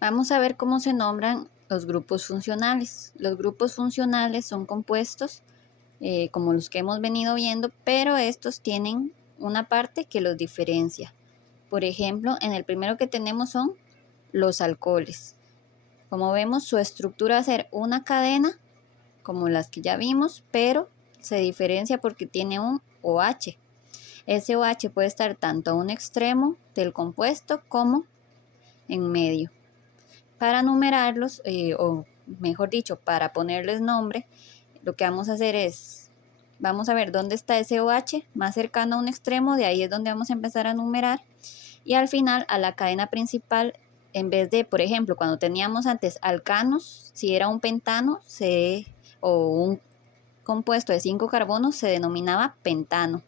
Vamos a ver cómo se nombran los grupos funcionales. Los grupos funcionales son compuestos como los que hemos venido viendo, pero estos tienen una parte que los diferencia. Por ejemplo, en el primero que tenemos son los alcoholes. Como vemos, su estructura va a ser una cadena, como las que ya vimos, pero se diferencia porque tiene un OH. Ese OH puede estar tanto a un extremo del compuesto como en medio. Para numerarlos, o mejor dicho, para ponerles nombre, lo que vamos a hacer es, vamos a ver dónde está ese OH más cercano a un extremo, de ahí es donde vamos a empezar a numerar. Y al final, a la cadena principal, en vez de, por ejemplo, cuando teníamos antes alcanos, si era un pentano o un compuesto de 5 carbonos, se denominaba pentano.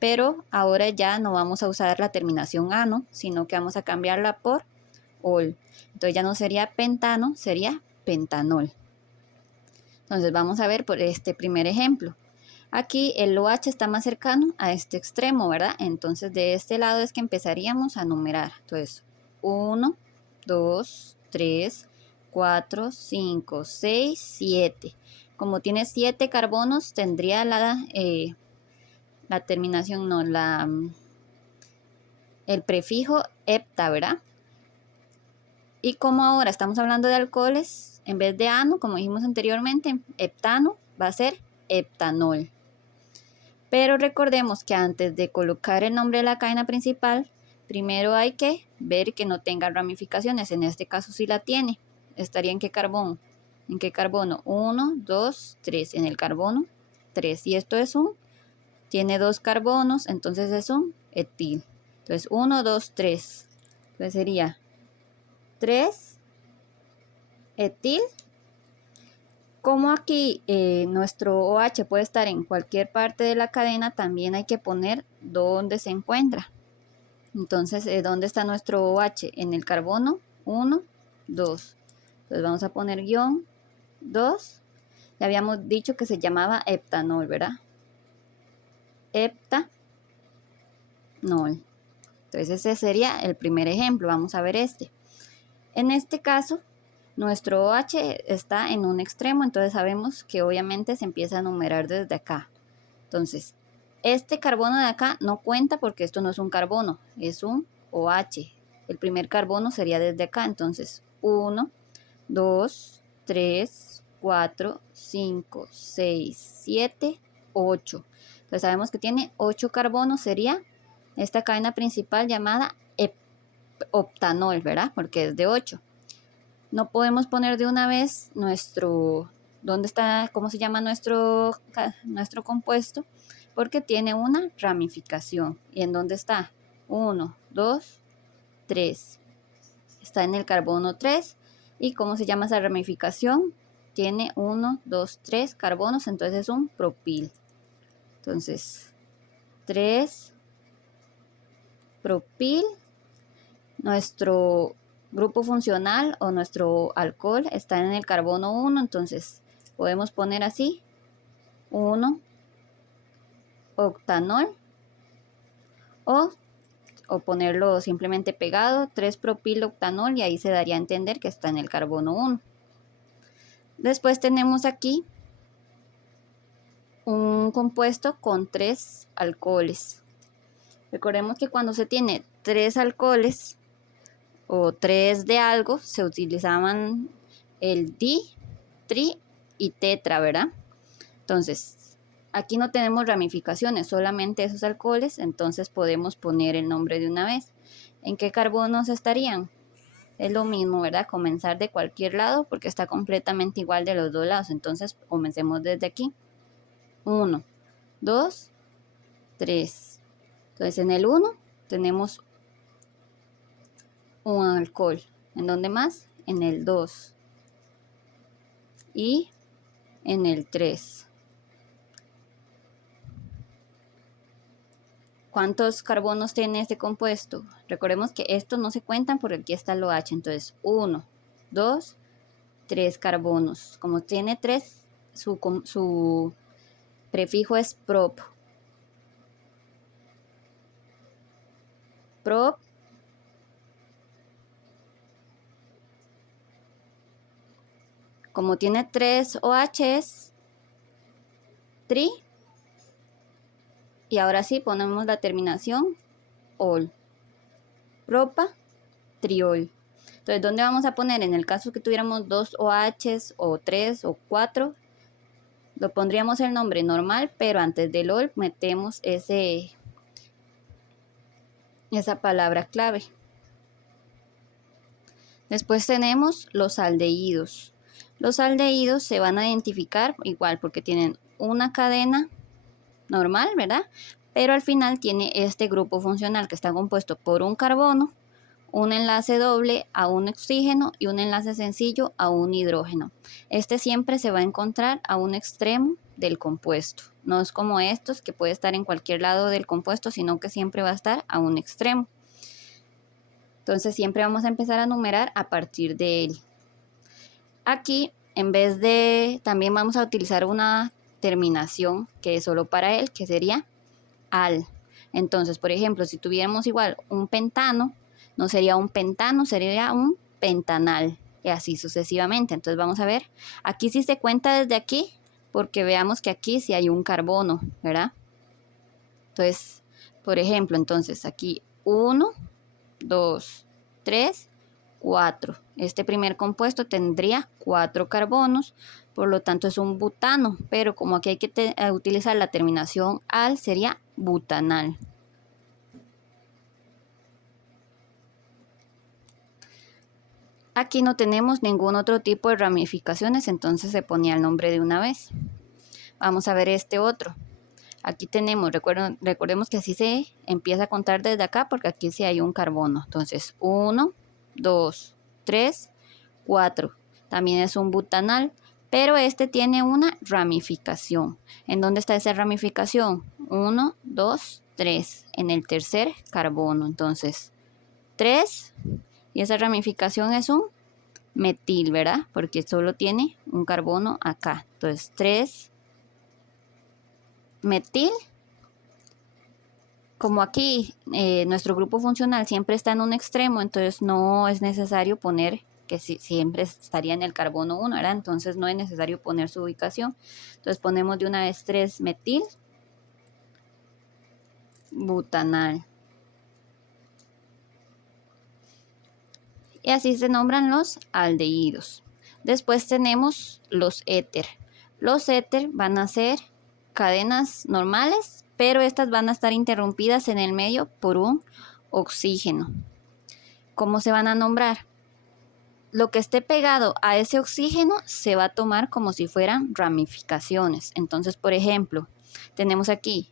Pero ahora ya no vamos a usar la terminación ano, sino que vamos a cambiarla por ol. Entonces ya no sería pentano, sería pentanol. Entonces vamos a ver por este primer ejemplo. Aquí el OH está más cercano a este extremo, ¿verdad? Entonces de este lado es que empezaríamos a numerar. Entonces 1, 2, 3, 4, 5, 6, 7. Como tiene 7 carbonos, tendría la terminación, no, el prefijo hepta, ¿verdad? Y como ahora estamos hablando de alcoholes, en vez de ano, como dijimos anteriormente, heptano va a ser heptanol. Pero recordemos que antes de colocar el nombre de la cadena principal, primero hay que ver que no tenga ramificaciones. En este caso sí la tiene. ¿Estaría en qué carbono? ¿En qué carbono? 1, 2, 3. En el carbono 3. Y esto tiene 2 carbonos, entonces es un etil. Entonces 1, 2, 3. Entonces sería 3 etil. Como aquí nuestro OH puede estar en cualquier parte de la cadena, también hay que poner dónde se encuentra. Entonces, ¿dónde está nuestro OH? En el carbono 1, 2. Entonces vamos a poner guión 2. Ya habíamos dicho que se llamaba heptanol, ¿verdad? Heptanol. Entonces ese sería el primer ejemplo. Vamos a ver este. En este caso, nuestro OH está en un extremo, entonces sabemos que obviamente se empieza a numerar desde acá. Entonces, este carbono de acá no cuenta porque esto no es un carbono, es un OH. El primer carbono sería desde acá, entonces 1, 2, 3, 4, 5, 6, 7, 8. Entonces sabemos que tiene 8 carbonos, sería esta cadena principal llamada octanol, ¿verdad? Porque es de 8. No podemos poner de una vez ¿dónde está, cómo se llama nuestro compuesto? Porque tiene una ramificación. ¿Y en dónde está? 1, 2, 3. Está en el carbono 3. ¿Y cómo se llama esa ramificación? Tiene 1, 2, 3 carbonos, entonces es un propil. Entonces, 3 propil. Nuestro grupo funcional o nuestro alcohol está en el carbono 1, entonces podemos poner así 1 octanol o ponerlo simplemente pegado 3 propiloctanol y ahí se daría a entender que está en el carbono 1. Después tenemos aquí un compuesto con 3 alcoholes. Recordemos que cuando se tiene 3 alcoholes o 3 de algo, se utilizaban el di, tri y tetra, ¿verdad? Entonces, aquí no tenemos ramificaciones, solamente esos alcoholes, entonces podemos poner el nombre de una vez. ¿En qué carbonos estarían? Es lo mismo, ¿verdad? Comenzar de cualquier lado porque está completamente igual de los dos lados. Entonces, comencemos desde aquí. 1, 2, 3. Entonces, en el 1 tenemos un alcohol. ¿En dónde más? En el 2 y en el 3. ¿Cuántos carbonos tiene este compuesto? Recordemos que estos no se cuentan porque aquí está el OH. Entonces, 1, 2, 3 carbonos. Como tiene 3, su prefijo es prop. Prop. Como tiene 3 OH es tri. Y ahora sí ponemos la terminación ol. Propa, triol. Entonces, ¿dónde vamos a poner? En el caso que tuviéramos 2 OHs o 3 o 4, lo pondríamos el nombre normal, pero antes del ol metemos esa palabra clave. Después tenemos los aldehídos. Los aldehídos se van a identificar igual porque tienen una cadena normal, ¿verdad? Pero al final tiene este grupo funcional que está compuesto por un carbono, un enlace doble a un oxígeno y un enlace sencillo a un hidrógeno. Este siempre se va a encontrar a un extremo del compuesto. No es como estos que puede estar en cualquier lado del compuesto, sino que siempre va a estar a un extremo. Entonces siempre vamos a empezar a numerar a partir de él. Aquí, en vez de, también vamos a utilizar una terminación que es solo para él, que sería al. Entonces, por ejemplo, si tuviéramos igual un pentano, no sería un pentano, sería un pentanal, y así sucesivamente. Entonces vamos a ver, aquí sí se cuenta desde aquí, porque veamos que aquí sí hay un carbono, ¿verdad? Entonces, por ejemplo, entonces aquí 1, 2, 3, 4. Este primer compuesto tendría 4 carbonos, por lo tanto es un butano, pero como aquí hay que utilizar la terminación al, sería butanal. Aquí no tenemos ningún otro tipo de ramificaciones, entonces se ponía el nombre de una vez. Vamos a ver este otro. Aquí tenemos, recordemos que así se empieza a contar desde acá porque aquí sí hay un carbono. Entonces 1, 2, 3, 4. También es un butanal, pero este tiene una ramificación. ¿En dónde está esa ramificación? 1, 2, 3. En el tercer carbono. Entonces 3. Y esa ramificación es un metil, ¿verdad? Porque solo tiene un carbono acá. Entonces 3 metil. Como aquí nuestro grupo funcional siempre está en un extremo, entonces no es necesario poner que siempre estaría en el carbono 1, ¿verdad? Entonces no es necesario poner su ubicación. Entonces ponemos de una vez 3 metil butanal. Y así se nombran los aldehídos. Después tenemos los éter. Los éter van a ser cadenas normales, pero estas van a estar interrumpidas en el medio por un oxígeno. ¿Cómo se van a nombrar? Lo que esté pegado a ese oxígeno se va a tomar como si fueran ramificaciones. Entonces, por ejemplo, tenemos aquí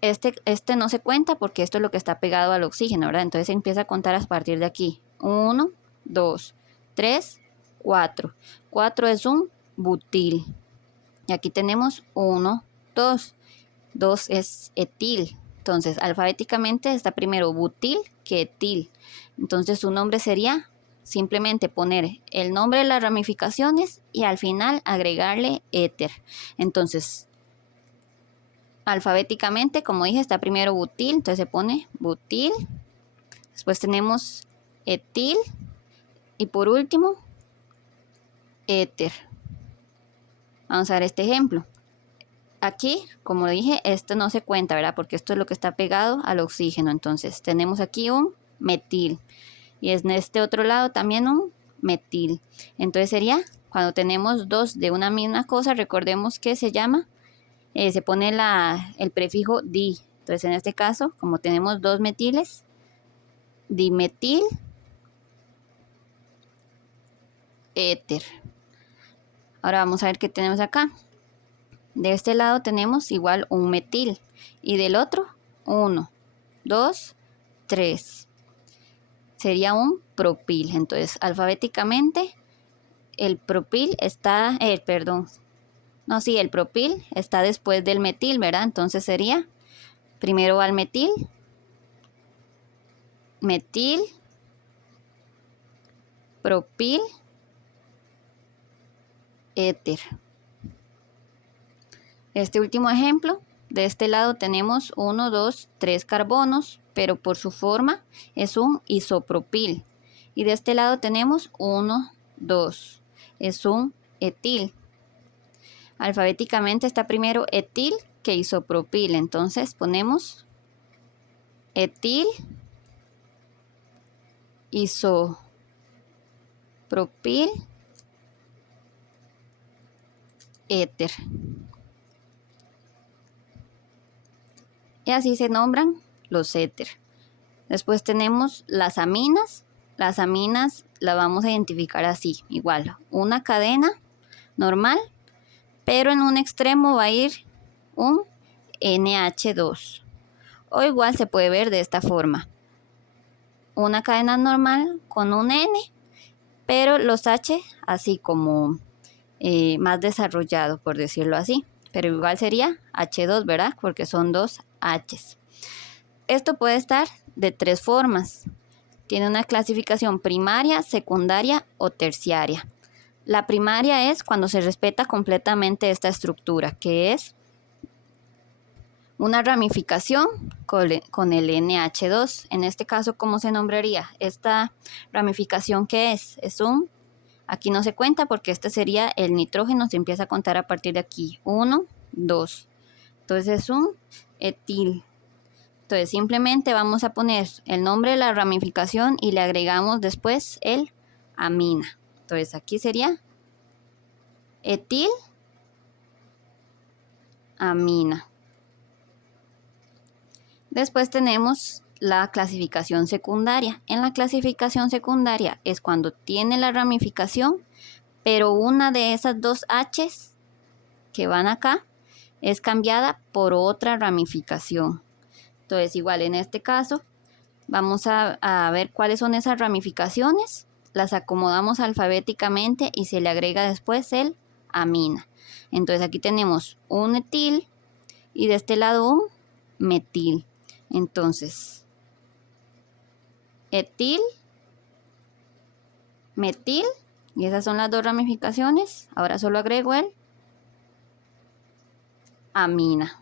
este no se cuenta porque esto es lo que está pegado al oxígeno, ¿verdad? Entonces se empieza a contar a partir de aquí. 1, 2, 3, 4. 4 es un butil. Y aquí tenemos 1, 2. 2 es etil. Entonces, alfabéticamente está primero butil que etil. Entonces, su nombre sería simplemente poner el nombre de las ramificaciones y al final agregarle éter. Entonces, alfabéticamente, como dije, está primero butil, entonces se pone butil. Después tenemos etil y por último, éter. Vamos a ver este ejemplo. Aquí, como dije, esto no se cuenta, ¿verdad? Porque esto es lo que está pegado al oxígeno. Entonces, tenemos aquí un metil. Y en este otro lado también un metil. Entonces sería, cuando tenemos dos de una misma cosa, recordemos que se llama, se pone el prefijo di. Entonces en este caso, como tenemos dos metiles, dimetil éter. Ahora vamos a ver qué tenemos acá. De este lado tenemos igual un metil y del otro 1, 2, 3. Sería un propil. Entonces alfabéticamente el propil está, el propil está después del metil, ¿verdad? Entonces sería, primero va el metil, metil, propil, éter. Este último ejemplo, de este lado tenemos 1, 2, 3 carbonos, pero por su forma es un isopropil. Y de este lado tenemos 1, 2. es un etil. Alfabéticamente está primero etil que isopropil. Entonces ponemos etil isopropil éter. Y así se nombran los éter. Después tenemos las aminas. Las aminas las vamos a identificar así, igual, una cadena normal, pero en un extremo va a ir un NH2. O igual se puede ver de esta forma. Una cadena normal con un N, pero los H así como más desarrollado, por decirlo así. Pero igual sería H2, ¿verdad? Porque son dos H's. Esto puede estar de tres formas. Tiene una clasificación primaria, secundaria o terciaria. La primaria es cuando se respeta completamente esta estructura, que es una ramificación con el NH2. En este caso, ¿cómo se nombraría? Esta ramificación, ¿qué es? Es un, aquí no se cuenta porque este sería el nitrógeno, se empieza a contar a partir de aquí. 1, 2. Entonces es un etil. Entonces simplemente vamos a poner el nombre de la ramificación y le agregamos después el amina. Entonces aquí sería etil amina. Después tenemos la clasificación secundaria. En la clasificación secundaria es cuando tiene la ramificación, pero una de esas dos H's que van acá es cambiada por otra ramificación. Entonces igual en este caso vamos a ver cuáles son esas ramificaciones. Las acomodamos alfabéticamente y se le agrega después el amina. Entonces aquí tenemos un etil y de este lado un metil. Entonces, etil, metil, y esas son las dos ramificaciones. Ahora solo agrego el amina.